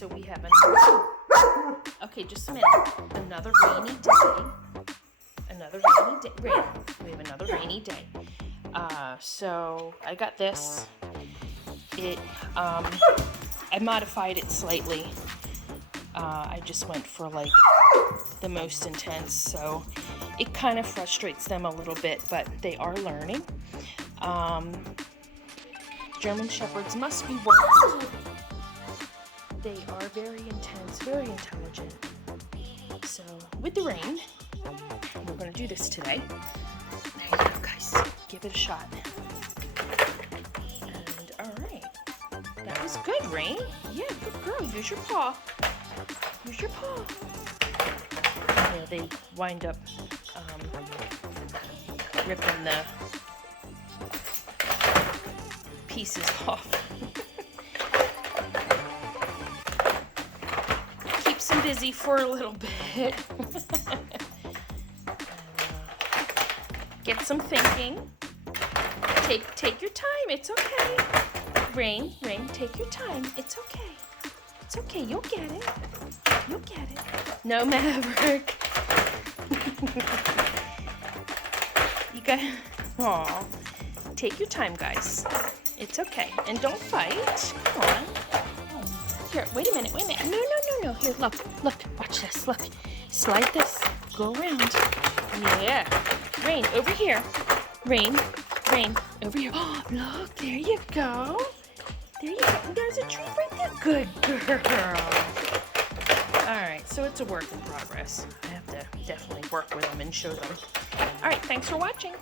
so we have okay, just a minute. Another rainy day. Another rainy day. Rain. We have another rainy day. So I got this. I modified it slightly. I just went for like the most intense, so it kind of frustrates them a little bit, but they are learning. German Shepherds must be worked. They are very intense, very intelligent. So with the rain, we're going to do this today. There you go, guys. Give it a shot. And all right. That was good, Rain. Yeah, good girl. Use your paw. Use your paw. Yeah, they wind up ripping the pieces off. Keeps them busy for a little bit. Get some thinking. Take your time. It's okay. Rain, take your time. It's okay. It's okay. You'll get it. You'll get it. No, Maverick. You got. Aw. Take your time, guys. It's okay. And don't fight. Come on. Here, wait a minute. No. Here, look. Watch this. Look. Slide this. Go around. Yeah. Rain, over here. Rain, over here. Oh, look. There you go. There you go. There's a treat right there. Good girl. All right, so it's a work in progress. I have to definitely work with them and show them. All right, thanks for watching.